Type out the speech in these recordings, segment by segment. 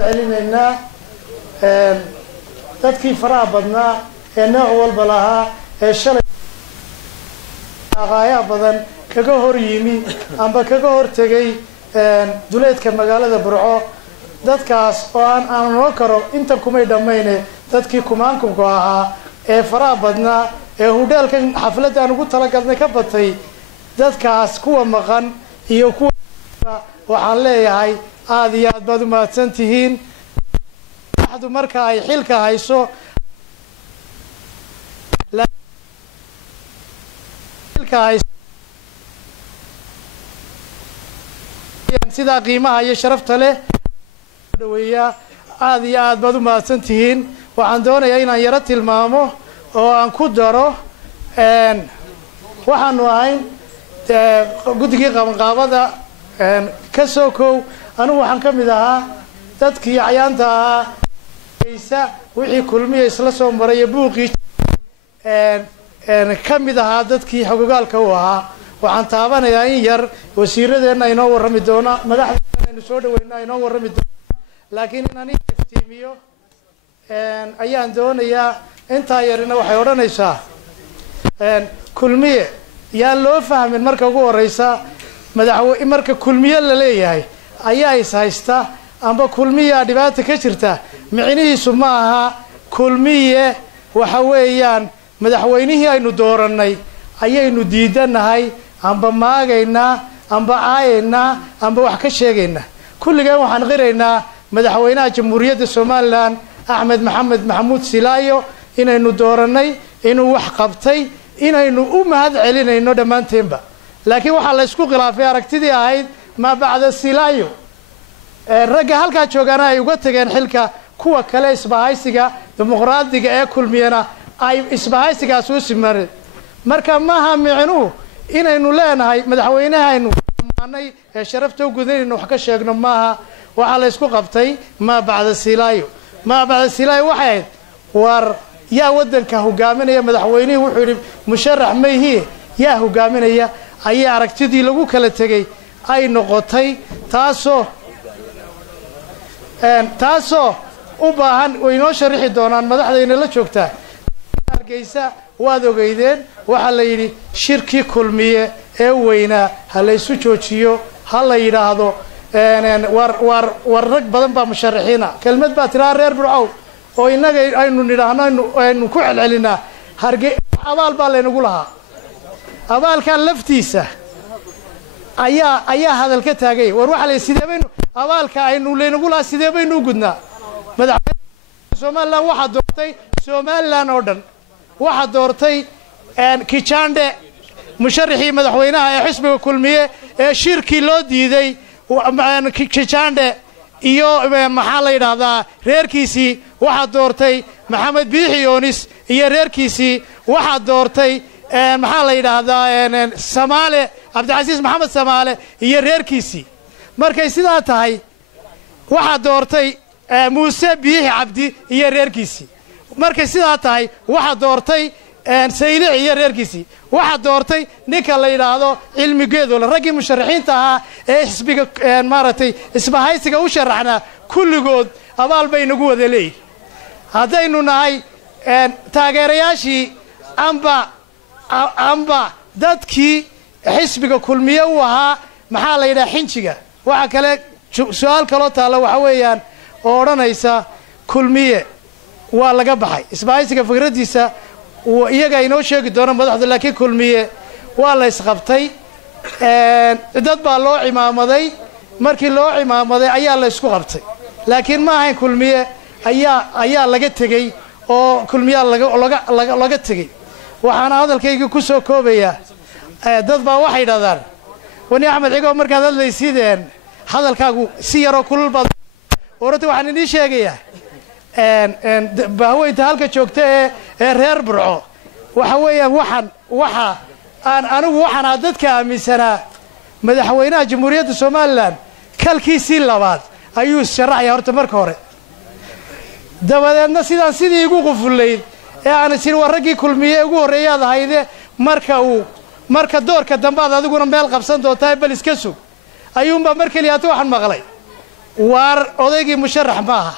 علينا dadkii faraha badnaa ee nooc walba lahaa ee shalay aqaaya badan kaga hor yimi amba kaga hor tagay duleedka magaalada Burco dadkaas oo aan noo karo inta kumay dhameeyne dadkii kumaankumka ahaa ee faraha badnaa ee hudheelkan xafladda ugu talagalnay ka batay dadkaas kuwa maqan iyo kuwa waxaan leeyahay aad iyo aad baad u mahadsantihiin waxdu marka ay xilka hayso xilka hayso sida qiimaha iyo sharafta leh dhaweeya aad iyo aad baad u mahadsantihiin waxaan doonayaa inaan yara tilmaamo oo aan ku daro waxaanu ahayn guddigii qabanqaabada ka soo kow anigu waxaan ka mid ahaa dadkii cayaanta ahaa wixii kulmiye isla soo maray buuqii ka mid ahaa dadkii xogogaalka u ahaa waxaan taabanayaa in yar wasiiradeena inoo warrami doona madaxdeena aynu soo dhaweynaa inoo warrami doona laakiin inaan iftiimiyo ayaan doonayaa intaa yarina waxay odhanaysaa kulmiye yaa loo fahmin marka ugu horeysa madaxweyne marka kulmiye la leeyahay ayaa is haysta amba kulmiye dhibaato ka jirta micnihiisu ma aha kulmiye waxa weeyaan madaxweynihii aynu dooranay ayaynu diidanahay amba maagaynaa amba caayayna amba wax ka sheegayna kulligan waxaan qiraynaa madaxweynaha jamhuuriyadda Soomaaliland Axmed Maxamed Maxamuud Silaayo inaynu dooranay inuu wax qabtay inaynu u mahad celinayno dhamaanteenba laakiin waxa la isku khilaafay aragtidii ahayd ma bacda Silaayo ragga halka joogana ay uga tageen xilka kuwa kale isbahaysiga dimuqraadiga ee kulmiyana ay isbahaysigaas u simareen marka maaha micnuhu inaynu leenahay madaxweynahaynu maanay ee sharafta u gudanayno wax ka sheegno maaha waxa la isku qabtay ma bacda Silaayo waxay war yaa wadanka hogaaminaya madaxweynuhu wuxuu yiri musharax mayhi yaa hogaaminaya ay aragtidii lagu kala tagay ay noqotay taasoo u baahan way noo sharixi doonaan madaxdeena la joogta Hargeysa waad ogeydeen waxa la yiri shirki kulmiye ee weyna ha la isu joojiyo ha la yiraahdo war rag badan baa musharaxiina kelmad baa tiraa reer Burco oo inaga aynu nidhaahno aynu ku celcelinaa Hargeysa abaal baa leenugu lahaa abaalka laftiisa ayaa hadal ka taagay war waxa la sideebayno abaalka aynu leenugu lahaa sideebaynu gudnaa madaxweynaha Soomaaliland waxa doortay Soomaaliland oo dhan waxa doortay Kichande musharaxii madaxweynaha ee xisbiga kulmiye ee shirki loo diiday Kichande iyo maxaa la yiraahdaa reerkiisii waxa doortay Maxamed Biixi Yoonis iyo reerkiisii waxa doortay maxaa la yiraahdaa Samaale Abdulaziz Maxamed Samaale iyo reerkiisii markay sidaa tahay waxa doortay Muuse Biixi Cabdi iyo reerkiisii markay sidaa tahay waxa doortay Saylic iyo reerkiisii waxa doortay ninka la yiraahdo Cilmi Geedo la ragii musharaxiinta ahaa ee xisbiga maaratay isbahaysiga u sharaxna kulligood abaal bay nagu wada leeyihiin hadaynu nahay taageerayaashii amba dadkii xisbiga kulmiye u ahaa maxaa la yiraahdaa xinjiga waxa kale su'aal kale taala waxa weeyaan oo oranaysa kulmiye waa laga baxay isbahaysiga fikradiisa iyaga inoo sheegi doona madaxda laakiin kulmiye waa la isqabtay dad baa loo cimaamaday markii loo cimaamaday ayaa la isku qabtay laakiin ma ahayn kulmiye ayaa laga tagay oo kulmiye laga tagay waxaan hadalkayga ku soo koobayaa dad baa waxay yiraahdaan wani Axmed Cigo markaad hadlaysideen hadalkaagu si yar oo kulul baad orada waxaan idin sheegayaa bahweynta halka joogta ee reer Burco waxa weeyaan anigu waxaan dadka aaminsanaa madaxweynaha jamhuuriyadda Soomaaliland kalkiisii labaad ayuu sharaxay horta marka hore dabadeedna sidii ugu qufulay ee aan sir waragii kulmiye ugu horeeyay hayde marka doorka dambe adiguna meel qabsan doontaa bal iska sug ayuunba markii aad waxan maqlay waar odaygii musharax maaha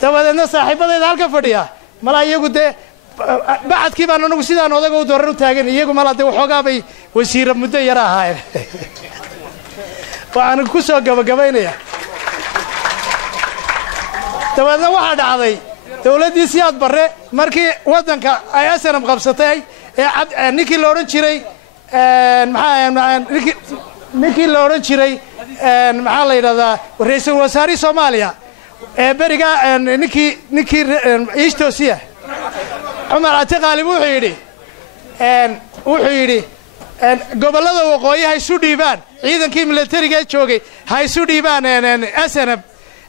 dabadeedna saaxiibadayda halka fadhiya mala iyagu dee bacadkii baan anagu sidaan odayga u dooran u taagan iyagu mala dee waxoogaa bay wasiira muddo yara ahaayeen waxaan ku soo gabagabaynayaa dabadeedna waxaa dhacday dawladdii Siyaad Barre markii waddanka ay SNM qabsatay ee ninkii la odhan jiray ninkii la odhan jiray maxaa la yidhahdaa ra'iisul wasaare Soomaaliya ee beriga ninkii Istoosiya Umar Atiqaalib wuxuu yidhi gobollada waqooyi ha isu dhiibaan ciidankii militariga joogay ha isu dhiibaan SNM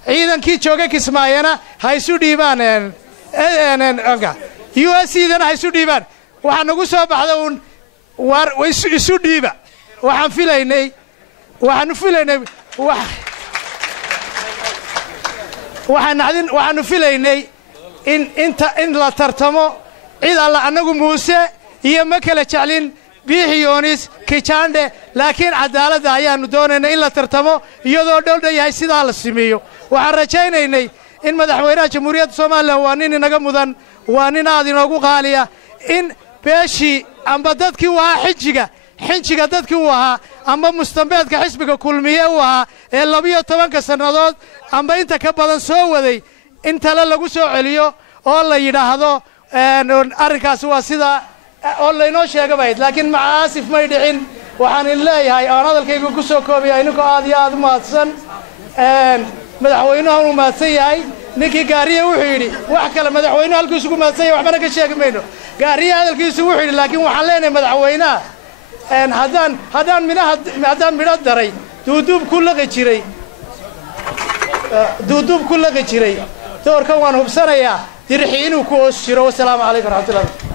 ciidankii joogay Kismaayana ha isu dhiibaan USCdana ha isu dhiibaan waxaa nagu soo baxda war isu dhiiba waxaanu filaynay in la tartamo cid alla anagu Muuse iyo ma kala jeclin Biixiyoonis Kijaande laakiin cadaaladda ayaanu doonaynay in la tartamo iyadoo dhowdhayahay sidaa la sameeyo waxaan rajaynaynay in madaxweynaha jamhuuriyadda Soomaaliland waa nin inaga mudan waa nin aad inoogu qaaliya in beeshii amba dadkii waa xinjiga dadkii uu ahaa amba mustambeedka xisbiga kulmiye uu ahaa ee 12 sanadood amba inta ka badan soo waday in tala lagu soo celiyo oo la yiraahdo arrinkaas waa sida oo la inoo sheegay laakiin macaasif may dhicin waxaan leeyahay aan hadalkayga ku soo koobiyaa inuu aad iyo aad u mahadsan madaxweynuhu uu mahadsan yahay ninkii gaariye wuxuu yidhi wax kale madaxweynuhu halkiisu ku mahadsan yahay waxbana ka sheegi mayno gaariye hadalkiisu wuxuu yidhi laakiin waxaan leenahay madaxweynaha haddaan midho daray duuduub ku laqi jiray doorkan waan hubsanayaa dirixii inuu ku hoos jiro. Wassalaamu calaykum waraxmatullahi